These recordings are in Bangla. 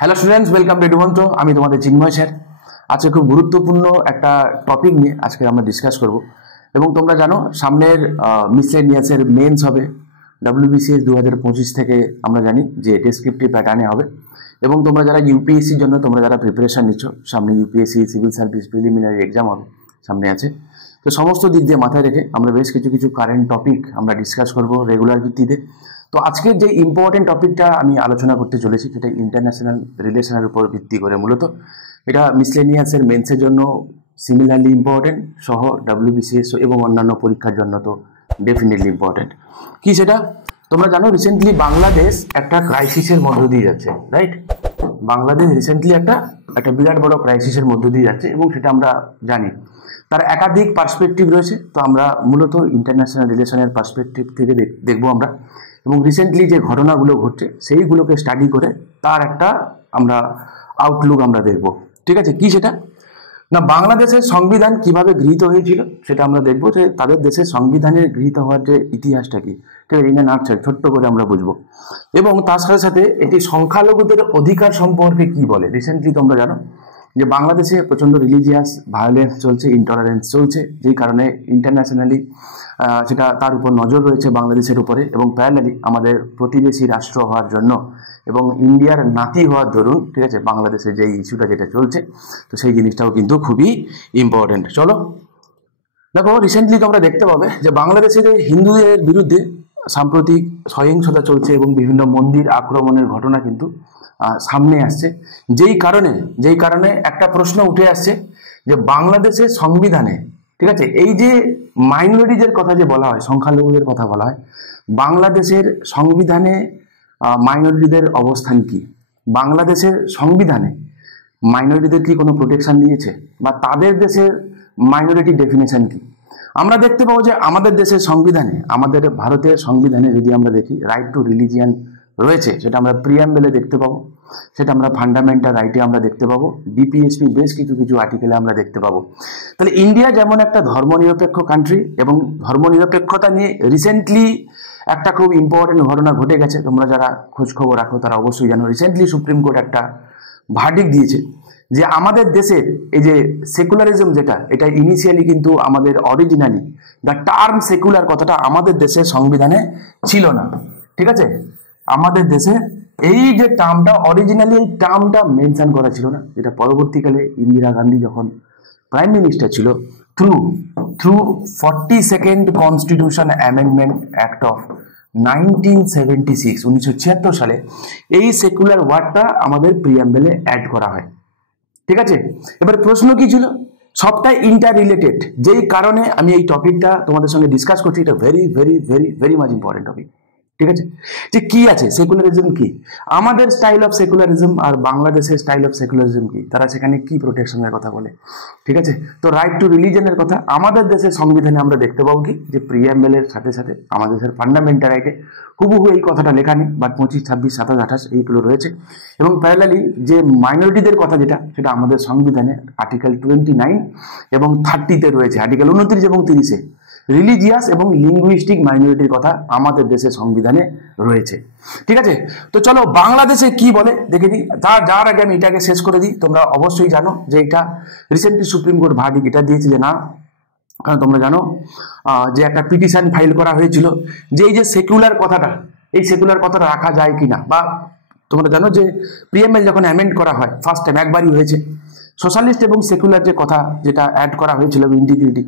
Hello students, welcome to Edumantra. আমি তোমাদের চিন্ময় স্যার। আজকে খুব গুরুত্বপূর্ণ একটা টপিক নিয়ে আজকে আমরা ডিসকাস করব। এবং তোমরা জানো সামনের মিসলেনিয়াসের মেন্স হবে WBCS 2025 থেকে। আমরা জানি যে ডেসক্রিপটিভ প্যাটার্নে হবে। এবং তোমরা যারা ইউপিএসসির জন্য তোমরা যারা প্রিপারেশন নিচ্ছ, সামনে UPSC civil service preliminary exam হবে, সামনে আছে। তো সমস্ত দিক দিয়ে মাথায় রেখে আমরা বেশ কিছু কারেন্ট টপিক আমরা ডিসকাস করব রেগুলার ভিত্তিতে। তো আজকের যে ইম্পর্টেন্ট টপিকটা আমি আলোচনা করতে চলেছি সেটা ইন্টারন্যাশনাল রিলেশনের উপর ভিত্তি করে। মূলত এটা মিসলেনিয়াসের মেন্সের জন্য সিমিলারলি ইম্পর্টেন্ট সহ WBCS এবং অন্যান্য পরীক্ষার জন্য তো ডেফিনেটলি ইম্পর্টেন্ট। কি সেটা তোমরা জানো, রিসেন্টলি বাংলাদেশ একটা ক্রাইসিসের মধ্য দিয়ে যাচ্ছে, রাইট? বাংলাদেশ রিসেন্টলি একটা বিরাট বড় ক্রাইসিসের মধ্য দিয়ে যাচ্ছে এবং সেটা আমরা জানি। তার একাধিক পার্সপেক্টিভ রয়েছে। তো আমরা মূলত ইন্টারন্যাশনাল রিলেশনের পার্সপেক্টিভ থেকে দেখবো আমরা, এবং রিসেন্টলি যে ঘটনাগুলো ঘটছে সেইগুলোকে স্টাডি করে তার একটা আমরা আউটলুক আমরা দেখব। ঠিক আছে? কি সেটা না, বাংলাদেশের সংবিধান কিভাবে গৃহীত হয়েছিল সেটা আমরা দেখবো, যে তাদের দেশের সংবিধানের গৃহীত হওয়ার যে ইতিহাসটা কি, ঠিক আছে, ইন আর্টসাইড ছোট্ট করে আমরা বুঝবো। এবং তার সাথে সাথে এটি সংখ্যালঘুদের অধিকার সম্পর্কে কি বলে। রিসেন্টলি তোমরা জানো যে বাংলাদেশে প্রচণ্ড রিলিজিয়াস ভায়োলেন্স চলছে, ইনটলারেন্স চলছে, যেই কারণে ইন্টারন্যাশনালি সেটা তার উপর নজর রয়েছে বাংলাদেশের উপরে। এবং প্যারালালি আমাদের প্রতিবেশী রাষ্ট্র হওয়ার জন্য এবং ইন্ডিয়ার নাতি হওয়ার দরুন, ঠিক আছে, বাংলাদেশে যে ইস্যুটা যেটা চলছে, তো সেই জিনিসটাও কিন্তু খুবই ইম্পর্টেন্ট। চলো দেখো, রিসেন্টলি তোমরা দেখতে পাবে যে বাংলাদেশে যে হিন্দুদের বিরুদ্ধে সাম্প্রতিক সহিংসতা চলছে এবং বিভিন্ন মন্দির আক্রমণের ঘটনা কিন্তু সামনে আসছে। যেই কারণে একটা প্রশ্ন উঠে আসছে যে বাংলাদেশের সংবিধানে, ঠিক আছে, এই যে মাইনরিটিদের কথা যে বলা হয়, সংখ্যালঘুদের কথা বলা হয়, বাংলাদেশের সংবিধানে মাইনরিটিদের অবস্থান কি? বাংলাদেশের সংবিধানে মাইনরিটিদের কি কোনো প্রোটেকশন দিয়েছে, বা তাদের দেশের মাইনরিটি ডেফিনেশন কি? আমরা দেখতে পাবো যে আমাদের দেশের সংবিধানে, আমাদের ভারতের সংবিধানে যদি আমরা দেখি, রাইট টু রিলিজিয়ান রয়েছে। সেটা আমরা প্রিয়াম্বেলে দেখতে পাবো, সেটা আমরা ফান্ডামেন্টাল রাইটে আমরা দেখতে পাবো, BPSP বেশ কিছু আর্টিকেলে আমরা দেখতে পাবো। তাহলে ইন্ডিয়া যেমন একটা ধর্মনিরপেক্ষ কান্ট্রি, এবং ধর্মনিরপেক্ষতা নিয়ে রিসেন্টলি একটা খুব ইম্পর্টেন্ট ঘটনা ঘটে গেছে। তোমরা যারা খোঁজ খবর রাখো তারা অবশ্যই জানো, রিসেন্টলি সুপ্রিম কোর্ট একটা ভার্ডিক্ট দিয়েছে যে আমাদের দেশের এই যে সেকুলারিজম যেটা, এটা ইনিশিয়ালি কিন্তু আমাদের অরিজিনালি দ্য টার্ম সেকুলার কথাটা আমাদের দেশের সংবিধানে ছিল না। ঠিক আছে, আমাদের দেশে এই যে টার্মটা অরিজিনালি, এই টার্মটা মেনশন করা ছিল না, যেটা পরবর্তীকালে ইন্দিরা গান্ধী যখন প্রাইম মিনিস্টার ছিল, through 42nd constitution amendment act of 1976 সালে এই সেকুলার ওয়ার্ডটা আমাদের প্রিয়াম্বেলে অ্যাড করা হয়। ঠিক আছে, এবার প্রশ্ন কি ছিল? সবটা ইন্টার রিলেটেড, যেই কারণে আমি এই টপিকটা তোমাদের সঙ্গে ডিসকাস করছি। এটা very very very very much important topic. ঠিক আছে, যে কি আছে সেকুলারিজম কি, আমাদের স্টাইল অফ সেকুলারিজম আর বাংলাদেশের স্টাইল অফ সেকুলারিজম কি, তারা সেখানে কি প্রোটেকশনের কথা বলে। ঠিক আছে, তো রাইট টু রিলিজনের কথা আমাদের দেশের সংবিধানে আমরা দেখতে পাবো কি, যে প্রিয়াম্বেলের সাথে সাথে আমাদের দেশের ফান্ডামেন্টাল রাইটে হুবহু এই কথাটা লেখা নেই, বাট 25, 26, 27, 28 এইগুলো রয়েছে। এবং প্যারালালি যে মাইনরিটিদের কথা যেটা, সেটা আমাদের সংবিধানে আর্টিকেল 29 এবং 30-তে রয়েছে, আর্টিকেল 29 এবং 30-এ রিলিজিয়াস এবং লিঙ্গুইস্টিক মাইনরিটির কথা আমাদের দেশের সংবিধানে রয়েছে। ঠিক আছে, তো চলো বাংলাদেশে কি বলে দেখে দিই। যার আগে আমি এটাকে শেষ করে দিই। তোমরা অবশ্যই জানো যে এটা রিসেন্টলি সুপ্রিম কোর্ট ভার্ডিক্ট এটা দিয়েছে যে না, কারণ তোমরা জানো যে একটা পিটিশন ফাইল করা হয়েছিল যে এই যে সেকুলার কথাটা, এই সেকুলার কথাটা রাখা যায় কিনা। বা তোমরা জানো যে প্রিএমএল যখন অ্যামেন্ড করা হয় ফার্স্ট টাইম একবারই হয়েছে, সোশ্যালিস্ট এবং সেকুলার যে কথা যেটা অ্যাড করা হয়েছিল, ইন্টিগ্রিটি,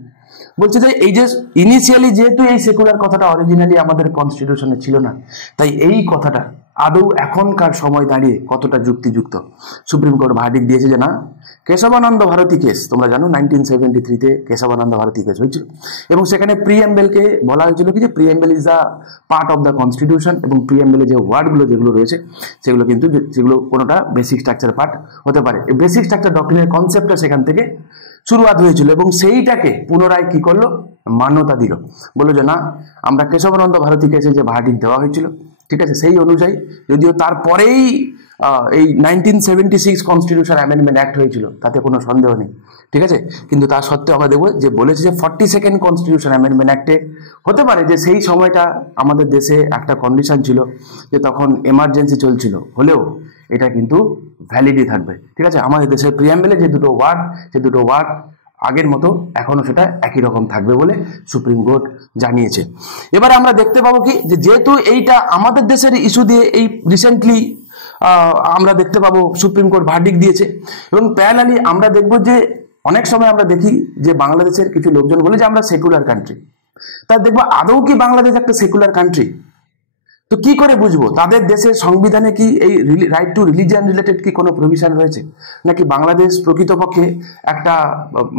বলছে যে এই যে ইনিশিয়ালি যেহেতু এই সেকুলার কথাটা অরিজিনালি আমাদের কনস্টিটিউশনে ছিল না, তাই এই কথাটা আদৌ এখনকার সময় দাঁড়িয়ে কতটা যুক্তিযুক্ত। সুপ্রিম কোর্ট ভার্ডিক্ট দিয়েছে যে না, কেশবানন্দ ভারতী কেস, তোমরা জানো 1973-তে কেশবানন্দ ভারতী কেস হয়েছিল, এবং সেখানে প্রিএমবেলকে বলা হয়েছিল কি যে preamble is the part of the constitution, এবং প্রিএমবেলে যে ওয়ার্ডগুলো যেগুলো রয়েছে সেগুলো কিন্তু যেগুলো কোনোটা বেসিক স্ট্রাকচার পার্ট হতে পারে। এই বেসিক স্ট্রাকচার ডক্ট্রিনের কনসেপ্টটা সেখান থেকে শুরুয়াত হয়েছিল, এবং সেইটাকে পুনরায় কি করলো, মান্যতা দিল। বললো যে না, আমরা কেশবানন্দ ভারতী কেসে যে ভার্ডিক্ট দেওয়া হয়েছিল, ঠিক আছে, সেই অনুযায়ী, যদিও তারপরেই এই 1976 কনস্টিটিউশন অ্যামেন্ডমেন্ট অ্যাক্ট হয়েছিল, তাতে কোনো সন্দেহ নেই। ঠিক আছে, কিন্তু তা সত্ত্বেও আমরা দেখবো যে বলেছে যে 42nd কনস্টিটিউশন অ্যামেন্ডমেন্ট অ্যাক্টে হতে পারে যে সেই সময়টা আমাদের দেশে একটা কন্ডিশন ছিল যে তখন এমার্জেন্সি চলছিল, হলেও এটা কিন্তু ভ্যালিডই থাকবে। ঠিক আছে, আমাদের দেশের প্রিয়াম্বলে যে দুটো ওয়ার্ড আগের মতো এখনো সেটা একই রকম থাকবে বলে সুপ্রিম কোর্ট জানিয়েছে। এবারে আমরা দেখতে পাবো কি, যে যেহেতু এইটা আমাদের দেশের ইস্যু দিয়ে এই রিসেন্টলি আমরা দেখতে পাবো সুপ্রিম কোর্ট ভার্ডিক্ট দিয়েছে, এবং প্যারালালি আমরা দেখবো যে অনেক সময় আমরা দেখি যে বাংলাদেশের কিছু লোকজন বলে যে আমরা সেকুলার কান্ট্রি। তা দেখবো আদৌ কি বাংলাদেশ একটা সেকুলার কান্ট্রি? তো কি করে বুঝবো তাদের দেশের সংবিধানে কি এই রাইট টু রিলিজিয়ান রিলেটেড কি কোনো প্রভিশন রয়েছে, নাকি বাংলাদেশ প্রকৃতপক্ষে একটা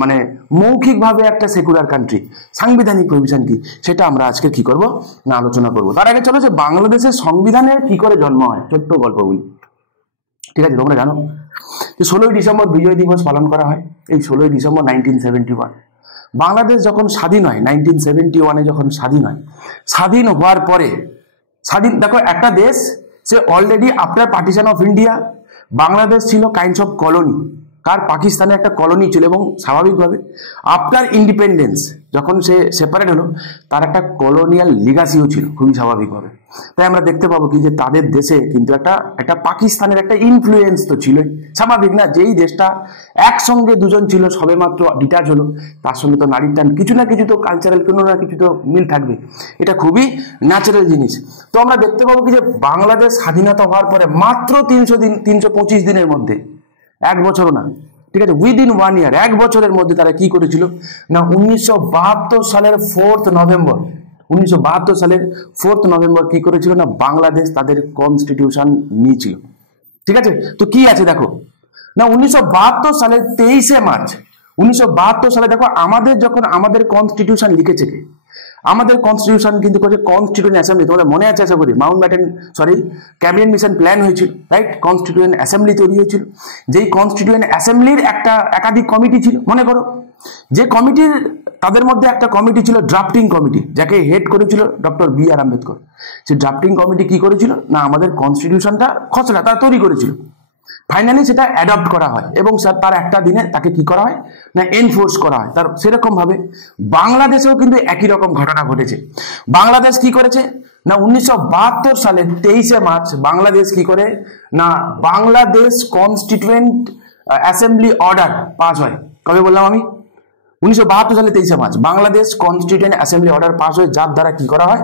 মানে মৌখিকভাবে একটা সেকুলার কান্ট্রি? সাংবিধানিক প্রভিশন কি, সেটা আমরা আজকে কি করব না আলোচনা করব। তার আগে চলো যে বাংলাদেশের সংবিধানের কি করে জন্ম হয়, ছোট্ট গল্পগুলি। ঠিক আছে, তোমরা জানো যে 16ই ডিসেম্বর বিজয় দিবস পালন করা হয়। এই 16ই ডিসেম্বর 1971 বাংলাদেশ যখন স্বাধীন হয়, 1971 যখন স্বাধীন হয়, স্বাধীন হওয়ার পরে দেখো একটা দেশ সে already after partition of India Bangladesh ছিল কাইন্ডস অফ কলোনি, কার পাকিস্তানের একটা কলোনি ছিল, এবং স্বাভাবিকভাবে আফটার ইন্ডিপেন্ডেন্স যখন সে সেপারেট হলো তার একটা কলোনিয়াল লিগাসিও ছিল, খুবই স্বাভাবিকভাবে। তাই আমরা দেখতে পাবো কি যে তাদের দেশে কিন্তু একটা পাকিস্তানের একটা ইনফ্লুয়েন্স তো ছিলই, স্বাভাবিক না? যেই দেশটা একসঙ্গে দুজন ছিল সবে মাত্র ডিটাচ হলো, তার সঙ্গে তো নারীর টান কিছু না কিছু তো কালচারাল কোনো না কিছু তো মিল থাকবে, এটা খুবই ন্যাচারাল জিনিস। তো আমরা দেখতে পাবো কি যে বাংলাদেশ স্বাধীনতা হওয়ার পরে মাত্র 325 দিনের মধ্যে, এক বছরও না, ঠিক আছে, উইদিন 1 ইয়ার, এক বছরের মধ্যে তারা কি করেছিল না 1972 সালের 4 নভেম্বর 1972 সালের 4 নভেম্বর কি করেছিল না বাংলাদেশ তাদের কনস্টিটিউশন নিয়েছিল। ঠিক আছে, তো কি আছে দেখো না 1972 সালের 23শে মার্চ 1972 সালে দেখো যখন আমাদের কনস্টিটিউশন লিখেছে কে, আমাদের কনস্টিটিউশন কিন্তু করেছে কনস্টিটিউয়েন্ট অ্যাসেম্বলি। তোমাদের মনে আছে আশা করি ক্যাবিনেট মিশন প্ল্যান হয়েছিল, রাইট? কনস্টিটিউয়েন্ট অ্যাসেম্বলি তৈরি হয়েছিল, যেই কনস্টিটিউয়েন্ট অ্যাসেম্বলির একাধিক কমিটি ছিল। মনে করো যে কমিটির তাদের মধ্যে একটা কমিটি ছিল ড্রাফটিং কমিটি, যাকে হেড করেছিল ডক্টর বি.আর. আম্বেদকর। সেই ড্রাফটিং কমিটি কি করেছিল না আমাদের কনস্টিটিউশনটা খসড়া তারা তৈরি করেছিল। ফাইনালি সেটা অ্যাডপ্ট করা হয় এবং তার একটা দিনে তাকে কি করা হয় না এনফোর্স করা হয়। তার সেরকম ভাবে বাংলাদেশেও কিন্তু একই রকম ঘটনা ঘটেছে। বাংলাদেশ কি করেছে না 1972 সালের 23শে মার্চ বাংলাদেশ কি করে না Bangladesh constituent assembly order pass হয়। কবে বললাম আমি? 1972 সালে 23শে March Bangladesh constituent assembly order pass হয়, যার দ্বারা কি করা হয়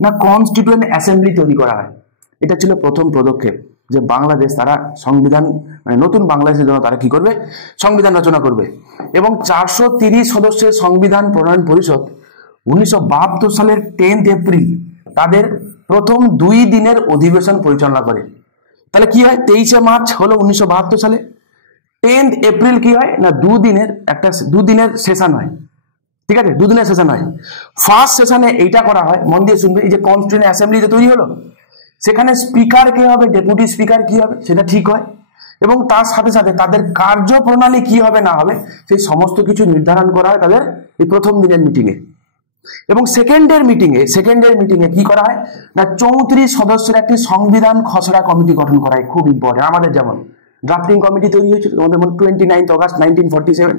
না কনস্টিটিউয়েন্ট অ্যাসেম্বলি তৈরি করা হয়। এটা ছিল প্রথম পদক্ষেপ, যে বাংলাদেশ তারা সংবিধান মানে নতুন বাংলাদেশের জন্য তারা কি করবে সংবিধান রচনা করবে। এবং 430 সদস্যের সংবিধান প্রণয়ন পরিষদ 1972 সালের 10 এপ্রিল তাদের প্রথম 2 দিনের অধিবেশন পরিচালনা করে। তাহলে কি হয় 23শে মার্চ হলো 1972 সালে, 10 এপ্রিল কি হয় না 2 দিনের সেশন হয়। ঠিক আছে, 2 দিনের সেশন হয়। ফার্স্ট সেশনে এইটা করা হয়, মন দিয়ে শুনবে, এই যে কনস্টিটিউয়েন্ট অ্যাসেম্বলি যে তৈরি হলো সেখানে স্পিকার কে হবে, ডেপুটি স্পিকার কি হবে সেটা ঠিক হয়, এবং তার সাথে সাথে তাদের কার্যপ্রণালী কি হবে না হবে সেই সমস্ত কিছু নির্ধারণ করা হয় তাদের এই প্রথম দিনের মিটিংয়ে। এবং সেকেন্ডের মিটিংয়ে কি করা হয় না 34 সদস্যের একটি সংবিধান খসড়া কমিটি গঠন করা হয়। খুব ইম্পর্টেন্ট, আমাদের যেমন ড্রাফটিং কমিটি তৈরি হয়েছিল তোমাদের 29 অগাস্ট 1947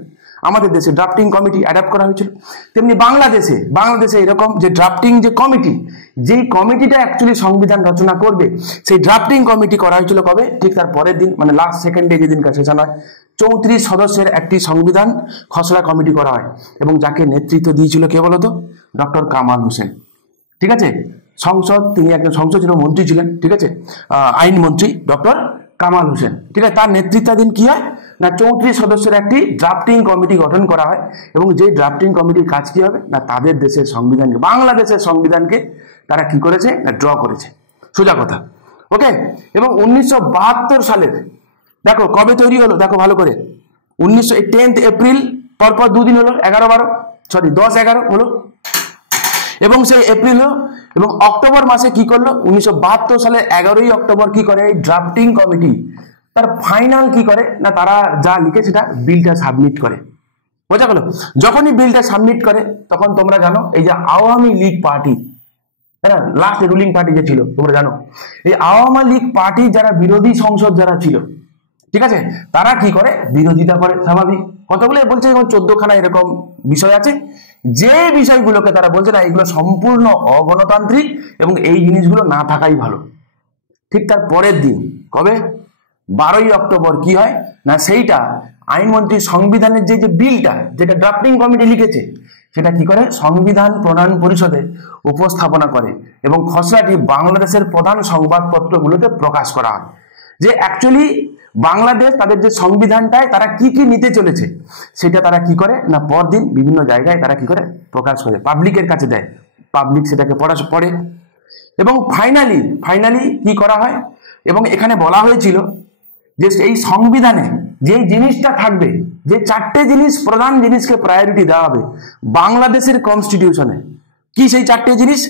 আমাদের দেশে ড্রাফটিং কমিটি অ্যাডাপ্ট করা হয়েছিল, তেমনি বাংলাদেশে এরকম যে ড্রাফটিং যে কমিটি, যেই কমিটিটা অ্যাকচুয়ালি সংবিধান রচনা করবে সেই ড্রাফটিং কমিটি করা হয়েছিল কবে, ঠিক তার পরের দিন মানে লাস্ট সেকেন্ডে যেদিনকার সেশন হয় 34 সদস্যের একটি সংবিধান খসড়া কমিটি করা হয়, এবং যাকে নেতৃত্ব দিয়েছিল কে বলতো ডক্টর কামাল হোসেন। ঠিক আছে, তিনি একজন সংসদ ছিল, মন্ত্রী ছিলেন, ঠিক আছে, আইন মন্ত্রী ডক্টর কামাল হোসেন। ঠিক আছে, তার নেতৃত্বাধীন কি হয় না 34 সদস্যের একটি ড্রাফটিং কমিটি গঠন করা হয়, এবং যে ড্রাফটিং কমিটির কাজ কি হবে না তাদের দেশের সংবিধানকে বাংলাদেশের সংবিধানকে তারা কি করেছে না ড্র করেছে, সোজা কথা। ওকে, এবং 1972 সালের দেখো কবে তৈরি হলো, দেখো ভালো করে 10 এপ্রিল পরপর 2 দিন হলো 10-11 হলো, এবং সেই এপ্রিল এবং অক্টোবর মাসে কি করলো 1972 সালের 11ই অক্টোবর কি করে এই ড্রাফটিং কমিটি তার ফাইনাল কি করে না তারা যা লিখে সেটা বিলটা সাবমিট করে। বোঝা গেল? যখনই বিলটা সাবমিট করে তখন তোমরা জানো এই যে আওয়ামী লীগ পার্টি, তাই না, লাস্ট রুলিং পার্টি যে ছিল তোমরা জানো, এই আওয়ামী লীগ পার্টি যারা বিরোধী সংসদ যারা ছিল, ঠিক আছে, তারা কি করে বিরোধিতা করে। স্বাভাবিক কতগুলো বলছে, যেমন 14খানা এরকম বিষয় আছে যে বিষয়গুলোকে তারা বলছে না এগুলো সম্পূর্ণ অগণতান্ত্রিক এবং এই জিনিসগুলো না থাকাই ভালো। ঠিক তার পরের দিন কবে 12ই অক্টোবর কি হয় না, সেইটা আইনমন্ত্রী সংবিধানের যে বিলটা যেটা ড্রাফটিং কমিটি লিখেছে সেটা কি করে সংবিধান প্রণয়ন পরিষদে উপস্থাপনা করে এবং খসড়াটি বাংলাদেশের প্রধান সংবাদপত্রগুলোতে প্রকাশ করা হয়। যে অ্যাকচুয়ালি বাংলাদেশ তাদের যে সংবিধানটায় তারা কি কি নিতে চলেছে সেটা তারা কি করে না পরদিন বিভিন্ন জায়গায় তারা কি করে প্রকাশ করে পাবলিকের কাছে দেয়, পাবলিক সেটাকে পড়ে এবং ফাইনালি কি করা হয় এবং এখানে বলা হয়েছিল যে এই সংবিধানে যে জিনিসটা থাকবে, যে 4টে জিনিস প্রধান জিনিসকে প্রায়োরিটি দেওয়া হবে বাংলাদেশের কনস্টিটিউশনে। কি সেই 4টে জিনিস?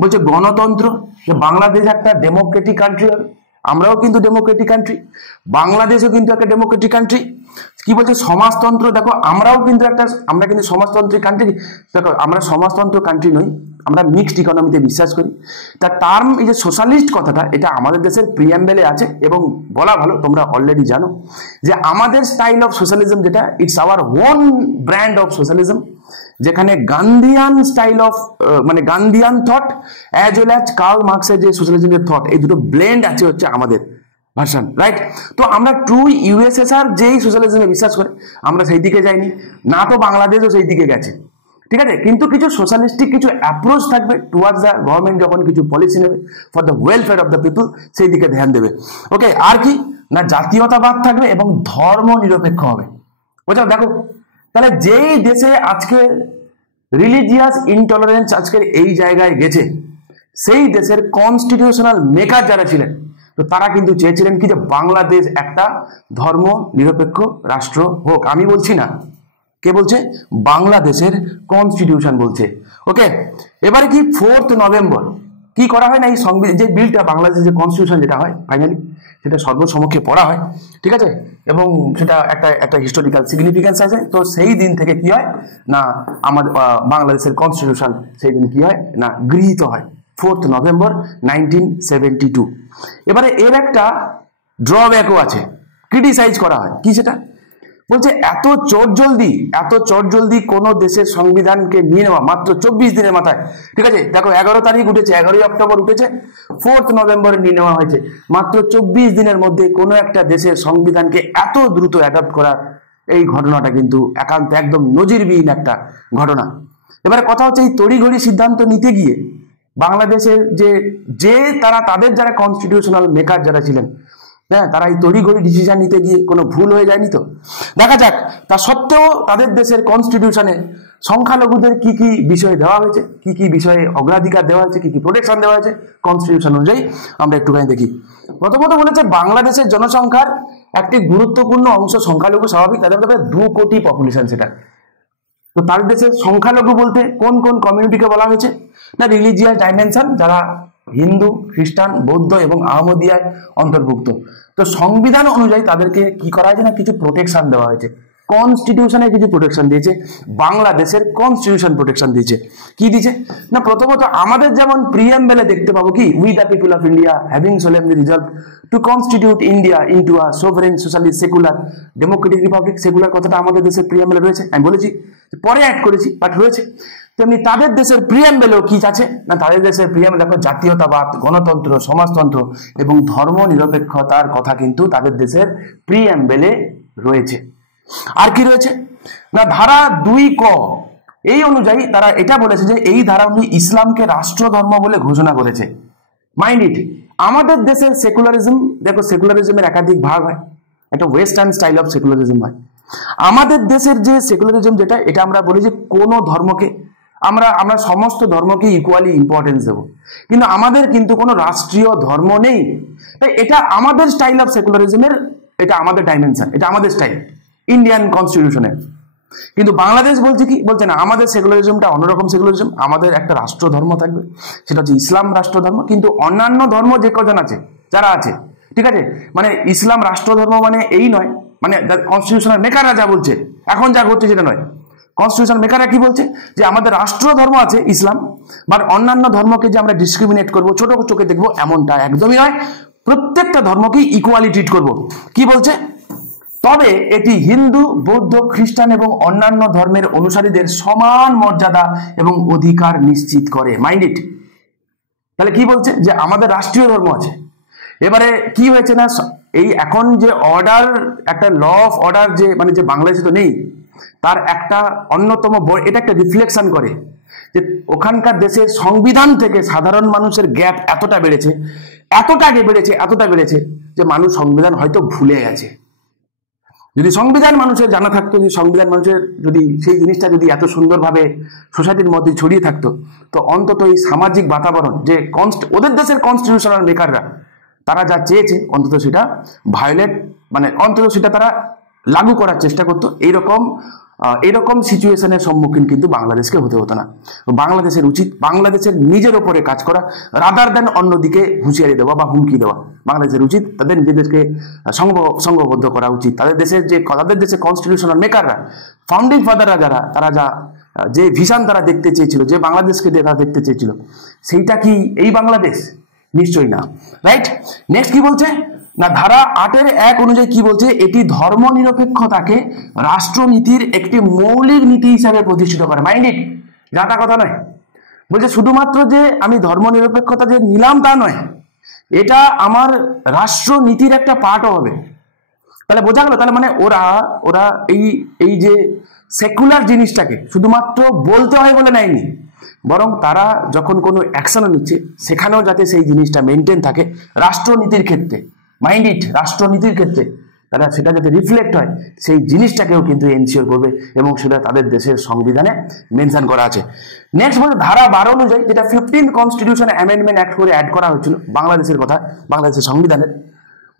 বলছে গণতন্ত্র, যে বাংলাদেশ একটা ডেমোক্রেটিক কান্ট্রি হবে, আমরাও কিন্তু ডেমোক্রেটিক কান্ট্রি, বাংলাদেশও কিন্তু একটা ডেমোক্রেটিক কান্ট্রি। কি বলছে সমাজতন্ত্র, দেখো আমরা কিন্তু সমাজতন্ত্রের কান্ট্রি, দেখো আমরা সমাজতন্ত্র কান্ট্রি নই, আমরা মিক্সড ইকোনমিতে বিশ্বাস করি। তার টার্ম এই যে সোশ্যালিস্ট কথাটা এটা আমাদের দেশের প্রিয়াম্বেলে আছে এবং বলা ভালো, তোমরা অলরেডি জানো যে আমাদের স্টাইল অফ সোশ্যালিজম যেটা it's our own brand of socialism, যেখানে গান্ধিয়ান স্টাইল অফ মানে Gandhian thought as well as Karl মার্কসের যে সোশ্যালিজমের থট, এই দুটো ব্লেন্ড আছে হচ্ছে আমাদের ভার্সন, রাইট? তো আমরা ট্রু ইউএসএসআর যেই সোশ্যালিজমে বিশ্বাস করে আমরা সেই দিকে যাইনি, না তো বাংলাদেশও সেই দিকে গেছে, ঠিক আছে? কিন্তু কিছু সোশ্যালিস্টিক কিছু অ্যাপ্রোচ থাকবে টুয়ার্ডস দ্য গভর্নমেন্ট, যখন কিছু পলিসি নেবে for the welfare of the people সেই দিকে ধ্যান দেবে। ওকে, আর কি না জাতীয়তাবাদ থাকবে এবং ধর্ম নিরপেক্ষ হবে। বুঝছো? দেখো তাহলে যেই দেশে আজকে রিলিজিয়াস ইনটলারেন্স আজকের এই জায়গায় গেছে, সেই দেশের কনস্টিটিউশনাল মেকার যারা ছিলেন তো তারা কিন্তু চেয়েছিলেন কি যে বাংলাদেশ একটা ধর্ম নিরপেক্ষ রাষ্ট্র হোক। আমি বলছি না, কে বলছে? বাংলাদেশের কনস্টিটিউশন বলছে। ওকে, এবারে কি 4 নভেম্বর কি করা হয় না, এই সংবিধান যে বিলটা বাংলাদেশের যে কনস্টিটিউশন যেটা হয় ফাইনালি সেটা সর্বসমক্ষে পড়া হয়, ঠিক আছে? এবং সেটা একটা হিস্টোরিক্যাল সিগনিফিকেন্স আছে। তো সেই দিন থেকে কি হয় না আমাদের বাংলাদেশের কনস্টিটিউশন সেই দিন কি হয় না গৃহীত হয় 4 নভেম্বর 1972। এবারে এর একটা ড্রব্যাকও আছে, ক্রিটিসাইজ করা হয়। কি সেটা? বলছে এত চটজলদি কোন দেশের সংবিধানকে নিয়ে নেওয়া মাত্র 24 দিনের মাথায়, ঠিক আছে? দেখো 11 তারিখ উঠেছে, 11ই অক্টোবর উঠেছে, 4 নভেম্বরে নিয়ে নেওয়া হয়েছে। মাত্র 24 দিনের মধ্যে কোনো একটা দেশের সংবিধানকে এত দ্রুত অ্যাডপ্ট করার এই ঘটনাটা কিন্তু একান্ত একদম নজিরবিহীন একটা ঘটনা। এবারে কথা হচ্ছে এই তড়িঘড়ি সিদ্ধান্ত নিতে গিয়ে বাংলাদেশের যে তারা তাদের যারা কনস্টিটিউশনাল মেকার যারা ছিলেন, হ্যাঁ, তারা এই তড়িঘড়ি ডিসিশন নিতে গিয়ে কোনো ভুল হয়ে যায়নি তো? দেখা যাক তা সত্ত্বেও তাদের দেশের কনস্টিটিউশনে সংখ্যালঘুদের কি কি বিষয় দেওয়া হয়েছে, কি কি বিষয়ে অগ্রাধিকার দেওয়া হয়েছে, কি কি প্রোটেকশন দেওয়া হয়েছে কনস্টিটিউশন অনুযায়ী আমরা একটুখানি দেখি। প্রথমত বলেছে বাংলাদেশের জনসংখ্যার একটি গুরুত্বপূর্ণ অংশ সংখ্যালঘু, স্বাভাবিক, তাদের মধ্যে 2 কোটি পপুলেশন সেটা। তো তার দেশের সংখ্যালঘু বলতে কোন কোন কমিউনিটিকে বলা হয়েছে না রিলিজিয়াস ডাইমেনশন, যারা হিন্দু, খ্রিস্টান, বৌদ্ধ এবং আহমদিয়ায় অন্তর্ভুক্ত। তো সংবিধান অনুযায়ী তাদেরকে কি করা হয়েছে না কিছু প্রোটেকশন দেওয়া হয়েছে, কনস্টিটিউশনে কিছু প্রোটেকশন দিয়েছে, বাংলাদেশের কনস্টিটিউশন প্রোটেকশন দিয়েছে। কি দিয়েছে না প্রথমত আমাদের যেমন প্রিএমবেলে দেখতে পাবো কি we the people of India having সোলেমলি resolve two constitute India into a sovereign socialist secular Democratic Republic, secular কথাটা আমাদের দেশের প্রিএমবেলে রয়েছে, আমি বলেছি পরে অ্যাড করেছি বাট রয়েছে। তেমনি তাদের দেশের প্রিএমবেলেও কি আছে না তাদের দেশের প্রিএমবেলে দেখো জাতীয়তাবাদ, গণতন্ত্র, সমাজতন্ত্র এবং ধর্ম নিরপেক্ষতার কথা কিন্তু তাদের দেশের প্রিএমবেলে রয়েছে। আর কি রয়েছে না ধারা 2 ক এই অনুযায়ী তারা এটা বলেছে যে এই ধারা অনুযায়ী ইসলামকে রাষ্ট্র ধর্ম বলে ঘোষণা করেছে। মাইন্ড ইট, আমাদের দেশের সেকুলারিজম, দেখো সেকুলারিজমের একাধিক ভাগ হয়, একটা ওয়েস্টার্ন স্টাইল অফ সেকুলারিজম হয়। আমাদের দেশের যে সেকুলারিজম যেটা, এটা আমরা বলি যে কোনো ধর্মকে আমরা সমস্ত ধর্মকে ইকুয়ালি ইম্পর্টেন্স দেবো, কিন্তু আমাদের কিন্তু কোনো রাষ্ট্রীয় ধর্ম নেই। তাই এটা আমাদের স্টাইল অফ সেকুলারিজমের, এটা আমাদের ডাইমেনশন, এটা আমাদের স্টাইল ইন্ডিয়ান কনস্টিটিউশনের। কিন্তু বাংলাদেশ বলছে কি, বলছে না আমাদের সেকুলারিজমটা অন্যরকম সেকুলারিজম, আমাদের একটা রাষ্ট্র ধর্ম থাকবে, সেটা হচ্ছে ইসলাম রাষ্ট্র ধর্ম। কিন্তু অন্যান্য ধর্ম যে কজন আছে যারা আছে, ঠিক আছে, মানে ইসলাম রাষ্ট্র ধর্ম মানে এই নয়, মানে কনস্টিটিউশনাল মেকাররা যা বলছে এখন যা ঘটছে সেটা নয়। কনস্টিটিউশন মেকাররা কি বলছে যে আমাদের রাষ্ট্র ধর্ম আছে ইসলাম, বাট অন্যান্য ধর্মকে যে আমরা ডিসক্রিমিনেট করবো, ছোট চোখে দেখবো, এমনটা একদমই নয়। প্রত্যেকটা ধর্মকেই ইকুয়ালি ট্রিট করবো। কি বলছে? তবে এটি হিন্দু, বৌদ্ধ, খ্রিস্টান এবং অন্যান্য ধর্মের অনুসারীদের সমান মর্যাদা এবং অধিকার নিশ্চিত করে। মাইন্ড ইট, তাহলে কি বলছে যে আমাদের রাষ্ট্রীয় ধর্ম আছে, এবারে কি হয়েছে না, এই এখন যে অর্ডার, একটা ল অফ অর্ডার যে মানে যে বাংলাদেশে তো নেই, তার একটা অন্যতম এটা একটা রিফ্লেকশন করে যে ওখানকার দেশের সংবিধান থেকে সাধারণ মানুষের গ্যাপ এতটা বেড়েছে, এতটা বেড়েছে যে মানুষ সংবিধান হয়তো ভুলে গেছে। যদি সংবিধান মানুষের জানা থাকতো, যদি সংবিধান মানুষের যদি সেই জিনিসটা যদি এত সুন্দরভাবে সোসাইটির মধ্যে ছড়িয়ে থাকতো, তো অন্তত এই সামাজিক বাতাবরণ যে ওদের দেশের কনস্টিটিউশনাল মেকাররা তারা যা চেয়েছে অন্তত সেটা ভায়োলেট মানে অন্তত সেটা তারা লাগু করার চেষ্টা করতো। এইরকম সিচুয়েশনের সম্মুখীন কিন্তু বাংলাদেশকে হতে হতো না। বাংলাদেশের উচিত বাংলাদেশের নিজের ওপরে কাজ করা, রাদার দেন অন্যদিকে হুঁশিয়ারি দেওয়া বা হুমকি দেওয়া। বাংলাদেশের উচিত তাদের নিজেদেরকে সংঘবদ্ধ করা উচিত। তাদের দেশের কনস্টিটিউশনাল মেকাররা, ফাউন্ডিং ফাদাররা যারা, তারা যে ভিশন তারা দেখতে চেয়েছিল, যে বাংলাদেশকে তারা দেখতে চেয়েছিল, সেইটা কি এই বাংলাদেশ? নিশ্চয়ই না, রাইট? নেক্সট কি বলছে না, ধারা 8(1) অনুযায়ী কি বলছে, এটি ধর্মনিরপেক্ষতাকে রাষ্ট্রনীতির একটি মৌলিক নীতি হিসাবে প্রতিষ্ঠিত করে। মাইন্ড ইট, যাতা কথা নয়। বলছে শুধুমাত্র যে আমি ধর্মনিরপেক্ষতা যে নিলাম তা নয়, এটা আমার রাষ্ট্রনীতির একটা পার্টও হবে। তাহলে বোঝা গেল, তাহলে মানে ওরা এই যে সেকুলার জিনিসটাকে শুধুমাত্র বলতে হয় বলে নেয়নি, বরং তারা যখন কোনো অ্যাকশনও নিচ্ছে সেখানেও যাতে সেই জিনিসটা মেনটেন থাকে রাষ্ট্রনীতির ক্ষেত্রে। মাইন্ড ইট, রাষ্ট্রনীতির ক্ষেত্রে তারা সেটা যাতে রিফ্লেক্ট হয় সেই জিনিসটাকেও কিন্তু এনশিওর করবে, এবং সেটা তাদের দেশের সংবিধানে মেনশন করা আছে। নেক্সট বলছে ধারা 12 অনুযায়ী, যেটা 15th কনস্টিটিউশন অ্যামেন্ডমেন্ট অ্যাক্ট করে অ্যাড করা হয়েছিল বাংলাদেশের কথা, বাংলাদেশের সংবিধানের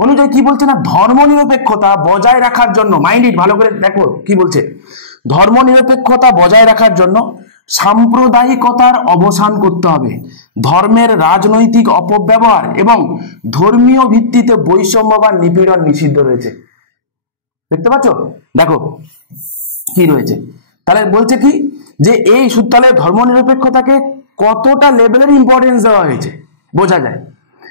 অনুযায়ী কি বলছে না, ধর্মনিরপেক্ষতা বজায় রাখার জন্য, মাইন্ড ইট ভালো করে দেখো কি বলছে, ধর্মনিরপেক্ষতা বজায় রাখার জন্য সাম্প্রদায়িকতার অবসান করতে হবে, ধর্মের রাজনৈতিক অপব্যবহার এবং ধর্মীয় ভিত্তিতে বৈষম্য বা নিপীড়ন নিষিদ্ধ রয়েছে। দেখতে পাচ্ছ, দেখো কি রয়েছে। তাহলে বলছে কি যে এই তাহলে ধর্মনিরপেক্ষতাকে কতটা লেভেলের ইম্পর্টেন্স দেওয়া হয়েছে বোঝা যায়,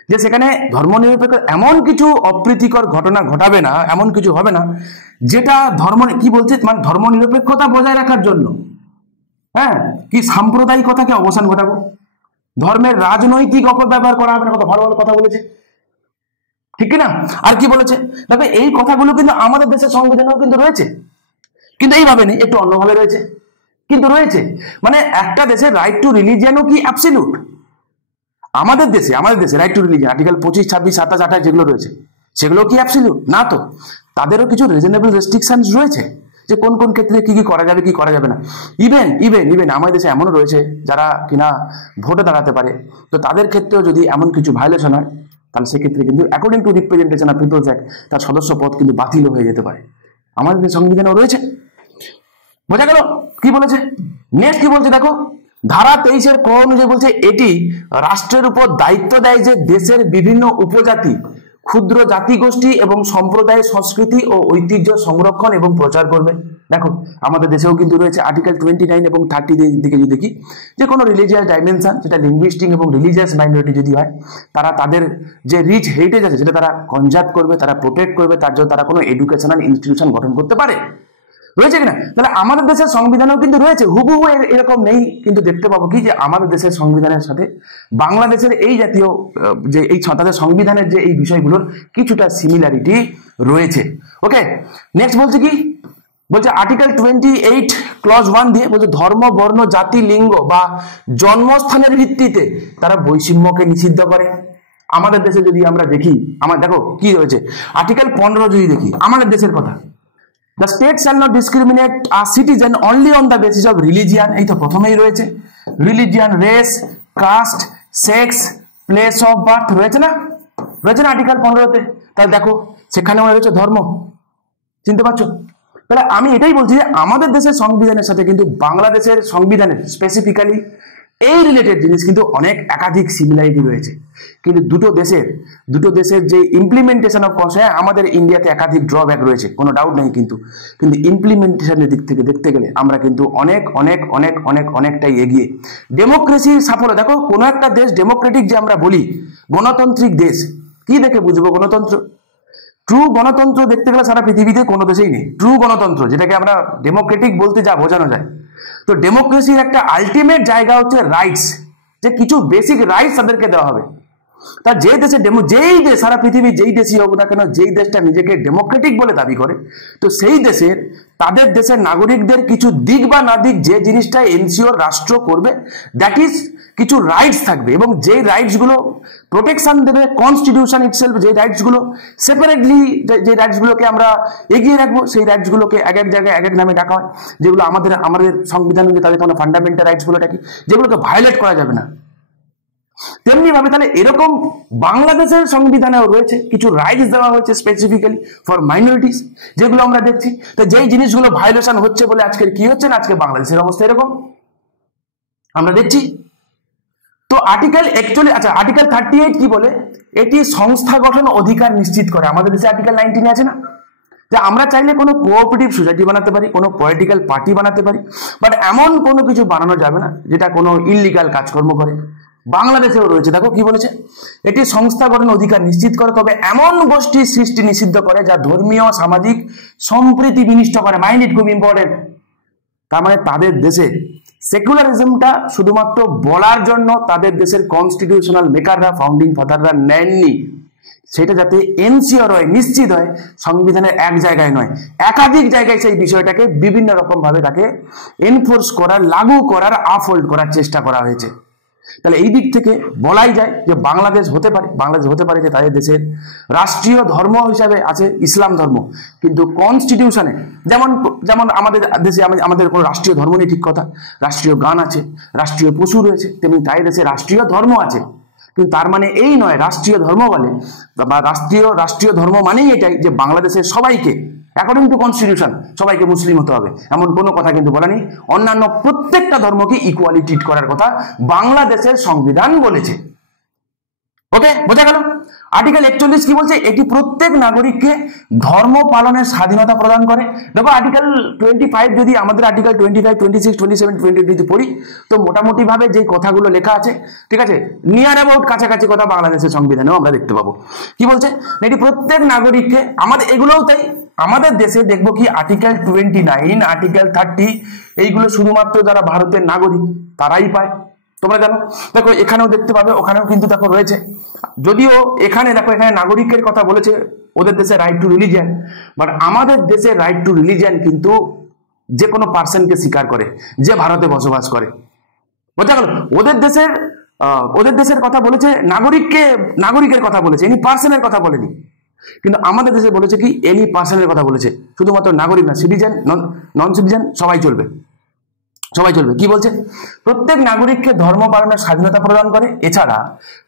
যে সেখানে ধর্মনিরপেক্ষ এমন কিছু অপ্রীতিকর ঘটনা ঘটাবে না, এমন কিছু হবে না যেটা কি বলছে, মানে ধর্মনিরপেক্ষতা বজায় রাখার জন্য, হ্যাঁ, কি সাম্প্রদায়িকতাকে অবসান ঘটাবো, ধর্মের রাজনৈতিক অপব্যবহার করা হবে না। কত ভালো ভালো কথা বলেছে, ঠিক না? আর কি বলেছে দেখো, এই কথাগুলো কিন্তু আমাদের দেশের সংবিধানেও কিন্তু রয়েছে, কিন্তু এইভাবে নেই, একটু অন্যভাবে রয়েছে, কিন্তু রয়েছে। মানে একটা দেশের রাইট টু রিলিজিয়ানও কি অ্যাবসলিউট? আমাদের দেশে রাইট টু রিলিজিয়ান আর্টিকেল 25, 26, 27, 28 যেগুলো রয়েছে সেগুলো কি অ্যাবসলিউট না? তো তাদেরও কিছু রিজনেবল রেস্ট্রিকশনস রয়েছে, যে কোন কোন ক্ষেত্রে কি কি করা যাবে, কি করা যাবে না। ইভেন আমাদের দেশে এমনও রয়েছে যারা কিনা ভোটে দাঁড়াতে পারে, তো তাদের ক্ষেত্রেও যদি এমন কিছু ভায়োলেশন হয়, তাহলে সেক্ষেত্রে কিন্তু according to representation of people's act তার সদস্য পদ কিন্তু বাতিলও হয়ে যেতে পারে। আমাদের সংবিধানেও রয়েছে, বোঝা গেল কি বলেছে। নেক্সট কি বলছে দেখো, ধারা 23 ক অনুযায়ী বলছে এটি রাষ্ট্রের উপর দায়িত্ব দেয় যে দেশের বিভিন্ন উপজাতি, ক্ষুদ্র জাতিগোষ্ঠী এবং সম্প্রদায়ের সংস্কৃতি ও ঐতিহ্য সংরক্ষণ এবং প্রচার করবে। দেখো আমাদের দেশেও কিন্তু রয়েছে আর্টিকেল 29 এবং 30 দিকে যদি দেখি, যে কোনো রিলিজিয়াস ডাইমেনশন, যেটা লিঙ্গুইস্টিক এবং রিলিজিয়াস মাইনরিটি যদি হয়, তারা তাদের যে রিচ হেরিটেজ আছে সেটা তারা কনজার্ভ করবে, তারা প্রোটেক্ট করবে, তার জন্য তারা কোনো এডুকেশনাল ইনস্টিটিউশন গঠন করতে পারে। রয়েছে কিনা? তাহলে আমাদের দেশের সংবিধানেও কিন্তু রয়েছে, হুবহু এরকম নেই, কিন্তু দেখতে পাবো কি যে আমাদের দেশের সংবিধানের সাথে বাংলাদেশের এই জাতীয় যে এই তাদের সংবিধানের যে এই বিষয়গুলোর কিছুটা সিমিলারিটি রয়েছে। ওকে, নেক্সট বলছে কি, বলছে আর্টিকেল 28 ক্লজ 1 দিয়ে বলছে ধর্ম, বর্ণ, জাতি, লিঙ্গ বা জন্মস্থানের ভিত্তিতে তারা বৈষম্যকে নিষিদ্ধ করে। আমাদের দেশে যদি আমরা দেখি, দেখো কি রয়েছে, আর্টিকেল 15 যদি দেখি আমাদের দেশের কথা, The state shall not discriminate a citizen only on the basis of religion, এই তো প্রথমেই রয়েছে, religion, race, caste, sex, place of birth রয়েছে না আর্টিকেল 15-তে। তাহলে দেখো সেখানেও রয়েছে ধর্ম, চিনতে পারছো? তাহলে আমি এটাই বলছি যে আমাদের দেশের সংবিধানের সাথে কিন্তু বাংলাদেশের সংবিধানের স্পেসিফিক্যালি এই রিলেটেড জিনিস কিন্তু অনেক একাধিক সিমিলারিটি রয়েছে, কিন্তু দুটো দেশের যে ইমপ্লিমেন্টেশন অফ কনস্টিটিউশন, আমাদের ইন্ডিয়াতে একাধিক ড্রব্যাক রয়েছে, কোনো ডাউট নেই, কিন্তু ইমপ্লিমেন্টেশনের দিক থেকে দেখতে গেলে আমরা কিন্তু অনেকটাই এগিয়ে। ডেমোক্রেসির সাফল্য দেখো, কোনো একটা দেশ ডেমোক্রেটিক যে আমরা বলি, গণতান্ত্রিক দেশ, কি দেখে বুঝবো গণতন্ত্র? ট্রু গণতন্ত্র দেখতে গেলে সারা পৃথিবীতে কোনো দেশেই নেই ট্রু গণতন্ত্র, যেটাকে আমরা ডেমোক্রেটিক বলতে যা বোঝানো যায়। তো ডেমোক্রেসির একটা আলটিমেট জায়গা হচ্ছে রাইটস, যে কিছু বেসিক রাইটস তাদেরকে দেওয়া হবে। তা যে দেশে যেই দেশ, সারা পৃথিবী যেই দেশই হোক না কেন, যেই দেশটা নিজেকে ডেমোক্রেটিক বলে দাবি করে, তো সেই দেশের তাদের দেশের নাগরিকদের কিছু দিক বা না দিক যে জিনিসটা এনসিওর রাষ্ট্র করবে, দ্যাট ইজ কিছু রাইটস থাকবে, এবং যেই রাইটস গুলো প্রোটেকশন দেবে কনস্টিটিউশন ইটসেলফ, যে রাইটস গুলো সেপারেটলি, যে রাইটস গুলোকে আমরা এগিয়ে রাখবো, সেই রাইটস গুলোকে এক এক জায়গায় এক এক নামে ডাকা হয়, যেগুলো আমাদের সংবিধান, তাদেরকে আমরা ফান্ডামেন্টাল রাইটস বলে ডাকি, যেগুলোকে ভায়োলেট করা যাবে না। তেমনি ভাবে তাহলে এরকম বাংলাদেশের সংবিধানেও রয়েছে কিছু রাইটস দেওয়া হয়েছে স্পেসিফিক্যালি ফর মাইনরিটিস, যেগুলো আমরা দেখছি। তো যেই জিনিসগুলো ভায়োলেশন হচ্ছে বলে আজকের কি হচ্ছে না, আজকে বাংলাদেশের অবস্থা এরকম আমরা দেখছি। তো আর্টিকেল অ্যাকচুয়ালি, আচ্ছা, আর্টিকেল 38 কি বলে? এটি সংস্থা গঠন অধিকার নিশ্চিত করে। আমাদের দেশে আর্টিকেল 19 আছে না, যে আমরা চাইলে কোনো কোঅপারেটিভ সোসাইটি বানাতে পারি, কোনো পলিটিক্যাল পার্টি বানাতে পারি, বাট এমন কোনো কিছু বানানো যাবে না যেটা কোনো ইললিগাল কাজকর্ম করে। বাংলাদেশেও রয়েছে, দেখো কি বলেছে, এটি সংস্থা গঠন অধিকার নিশ্চিত করে, তবে এমন গোষ্ঠীর সৃষ্টি নিষিদ্ধ করে যা ধর্মীয় সামাজিক সম্প্রীতি বিনষ্ট করে। মাইন্ড ইট, খুব ইম্পর্টেন্ট। তার মানে তাদের দেশে সেকুলারিজমটা শুধুমাত্র বলার জন্য তাদের দেশের কনস্টিটিউশনাল মেকাররা, ফাউন্ডিং ফাদাররা নেননি, সেটা যাতে এনসিওর হয়, নিশ্চিত হয়, সংবিধানের এক জায়গায় নয় একাধিক জায়গায় সেই বিষয়টাকে বিভিন্ন রকম ভাবে তাকে এনফোর্স করার, লাগু করার, আপহোল্ড করার চেষ্টা করা হয়েছে। তাহলে এই দিক থেকে বলাই যায় যে বাংলাদেশ হতে পারে যে তাদের দেশের রাষ্ট্রীয় ধর্ম হিসাবে আছে ইসলাম ধর্ম, কিন্তু কনস্টিটিউশনে যেমন যেমন আমাদের দেশে আমাদের কোনো রাষ্ট্রীয় ধর্ম নেই, ঠিক কথা, রাষ্ট্রীয় গান আছে, রাষ্ট্রীয় পশু রয়েছে, তেমনি তাই দেশে রাষ্ট্রীয় ধর্ম আছে। কিন্তু তার মানে এই নয় রাষ্ট্রীয় ধর্ম বলে বা রাষ্ট্রীয় ধর্ম মানেই এটাই যে বাংলাদেশের সবাইকে অ্যাকর্ডিং টু কনস্টিটিউশন সবাইকে মুসলিম হতে হবে, এমন কোনো কথা কিন্তু বলা নেই। অন্যান্য প্রত্যেকটা ধর্মকে ইকুয়ালি ট্রিট করার কথা বাংলাদেশের সংবিধান বলেছে। ওকে, বোঝা গেল? আর্টিকেল 41 কি বলছে? এটি প্রত্যেক নাগরিককে ধর্ম পালনের স্বাধীনতা প্রদান করে। দেখো আর্টিকেল 25 যদি আমাদের আর্টিকেল 25, 26, 27, 28 যদি পড়ি, তো মোটামুটি ভাবে যে কথাগুলো লেখা আছে, ঠিক আছে, নিয়ার অ্যাবাউট কাছাকাছি কথা বাংলাদেশের সংবিধানেও আমরা দেখতে পাবো। কি বলছে? এটি প্রত্যেক নাগরিককে, আমাদের এগুলোও তাই, আমাদের দেশে দেখবো কি আর্টিকেল 29, আর্টিকেল 30 এইগুলো শুধুমাত্র যারা ভারতের নাগরিক তারাই পায়, তোমরা জানো। দেখো এখানেও দেখতে পাবে, ওখানেও কিন্তু দেখো রয়েছে, যদিও এখানে দেখো এখানে নাগরিকের কথা বলেছে, ওদের দেশে রাইট টু রিলিজিয়ান, বাট আমাদের দেশে রাইট টু রিলিজিয়ান কিন্তু যে কোনো পার্সনকে স্বীকার করে যে ভারতে বসবাস করে, বোঝা গেল? ওদের দেশের কথা বলেছে, নাগরিকের কথা বলেছে, এনি পার্সনের কথা বলেনি। কিন্তু আমাদের দেশে বলেছে কি এনি পার্সনের কথা বলেছে, শুধুমাত্র নাগরিক না, সিটিজেন, নন সিটিজেন সবাই চলবে। কি বলছে? প্রত্যেক নাগরিককে ধর্ম পালনের স্বাধীনতা প্রদান করে। এছাড়া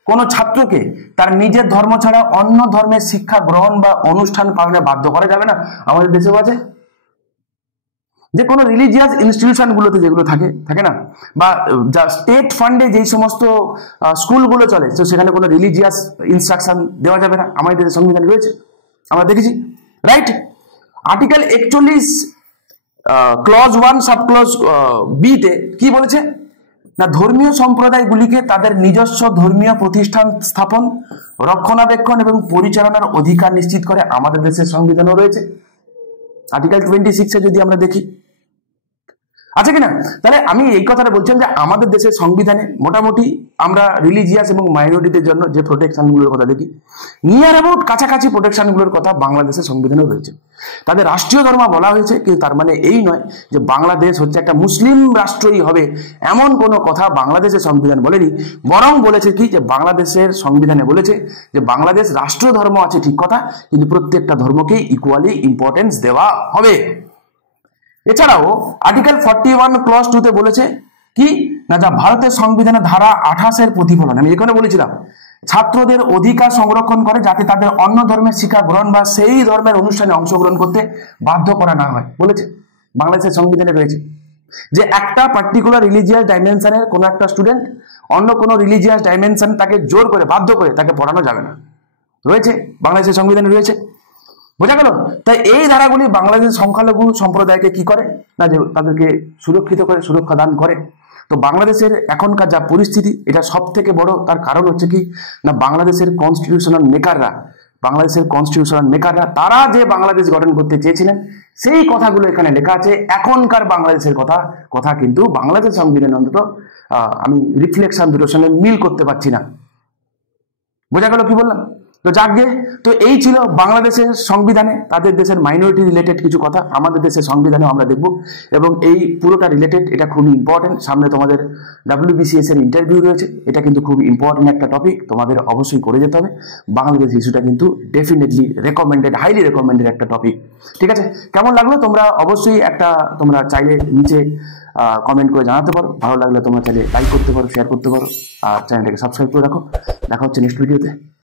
কোনো ছাত্রকে তার নিজের ধর্ম ছাড়া অন্য ধর্মের শিক্ষা গ্রহণ বা অনুষ্ঠান পালনে বাধ্য করা যাবে না। আমাদের দেশেও আছে যে কোনো রিলিজিয়াস ইনস্টিটিউশন গুলোতে যেগুলো থাকে না, বা যা স্টেট ফান্ডে যেই সমস্ত স্কুলগুলো চলে, তো সেখানে কোনো রিলিজিয়াস ইনস্ট্রাকশন দেওয়া যাবে না। আমাদের দেশের সংবিধানে রয়েছে, আমরা দেখেছি, right? Article 41 clause 1 sub clause B তে কি বলেছে না, ধর্মীয় সম্প্রদায়গুলিকে তাদের নিজস্ব ধর্মীয় প্রতিষ্ঠান স্থাপন, রক্ষণাবেক্ষণ এবং পরিচালনার অধিকার নিশ্চিত করে। আমাদের দেশের সংবিধানও রয়েছে আর্টিকেল 26 যদি আমরা দেখি, আছে কিনা? তাহলে আমি এই কথাটা বলছিলাম যে আমাদের দেশের সংবিধানে মোটামুটি আমরা রিলিজিয়াস এবং মাইনরিটিদের জন্য যে প্রোটেকশনগুলোর কথা দেখি, নিয়ার অ্যাবাউট কাছাকাছি প্রোটেকশনগুলোর কথা বাংলাদেশের সংবিধানেও রয়েছে। তাদের রাষ্ট্রীয় ধর্ম বলা হয়েছে, কিন্তু তার মানে এই নয় যে বাংলাদেশ হচ্ছে একটা মুসলিম রাষ্ট্রই হবে, এমন কোনো কথা বাংলাদেশের সংবিধান বলেনি। বরং বলেছে কি যে বাংলাদেশের সংবিধানে বলেছে যে বাংলাদেশ রাষ্ট্রীয় ধর্ম আছে, ঠিক কথা, কিন্তু প্রত্যেকটা ধর্মকে ইকুয়ালি ইম্পর্টেন্স দেওয়া হবে। এছাড়াও আর্টিকেল 41 ক্লজ 2 তে বলেছে কি না, যা ভারতের সংবিধানের ধারা 28 প্রতিফলন। আমি এখানে বলেছিলাম ছাত্রদের অধিকার সংরক্ষণ করে যাতে তাদের অন্য ধর্মের শিক্ষা গ্রহণ বা সেই ধর্মের অনুষ্ঠানে অংশগ্রহণ করতে বাধ্য করা না হয়, বলেছে বাংলাদেশের সংবিধানে রয়েছে যে একটা পার্টিকুলার রিলিজিয়াস ডাইমেনশনের কোনো একটা স্টুডেন্ট অন্য কোনো রিলিজিয়াস ডাইমেনশন তাকে জোর করে বাধ্য করে তাকে পড়ানো যাবে না, রয়েছে বাংলাদেশের সংবিধানে রয়েছে, বোঝা গেল? তাই এই ধারাগুলি বাংলাদেশের সংখ্যালঘু সম্প্রদায়কে কি করে না, যে তাদেরকে সুরক্ষিত করে, সুরক্ষা দান করে। তো বাংলাদেশের এখনকার যা পরিস্থিতি, এটা সব থেকে বড় তার কারণ হচ্ছে কি না, বাংলাদেশের কনস্টিটিউশনাল মেকাররা তারা যে বাংলাদেশ গঠন করতে চেয়েছিলেন সেই কথাগুলো এখানে লেখা আছে। এখনকার বাংলাদেশের কথা কিন্তু বাংলাদেশ সংবিধানে অন্তত আমি রিফ্লেকশন দুটোর সঙ্গে মিল করতে পারছি না। বোঝা গেল কি বললাম? তো যাকগে, তো এই ছিল বাংলাদেশের সংবিধানে তাদের দেশের মাইনরিটি রিলেটেড কিছু কথা, আমাদের দেশের সংবিধানেও আমরা দেখব, এবং এই পুরোটা রিলেটেড, এটা খুবই ইম্পর্টেন্ট। সামনে তোমাদের WBCS এর ইন্টারভিউ রয়েছে, এটা কিন্তু খুব ইম্পর্টেন্ট একটা টপিক, তোমাদের অবশ্যই করে যেতে হবে। বাংলাদেশ ইস্যুটা কিন্তু ডেফিনেটলি রেকমেন্ডেড, হাইলি রেকমেন্ডেড একটা টপিক। ঠিক আছে, কেমন লাগলো তোমরা অবশ্যই তোমরা চাইলে নিচে কমেন্ট করে জানাতে পারো। ভালো লাগলে তোমরা চাইলে লাইক করতে পারো, শেয়ার করতে পারো, আর চ্যানেলটাকে সাবস্ক্রাইব করে রাখো। দেখা হচ্ছে নেক্সট ভিডিওতে।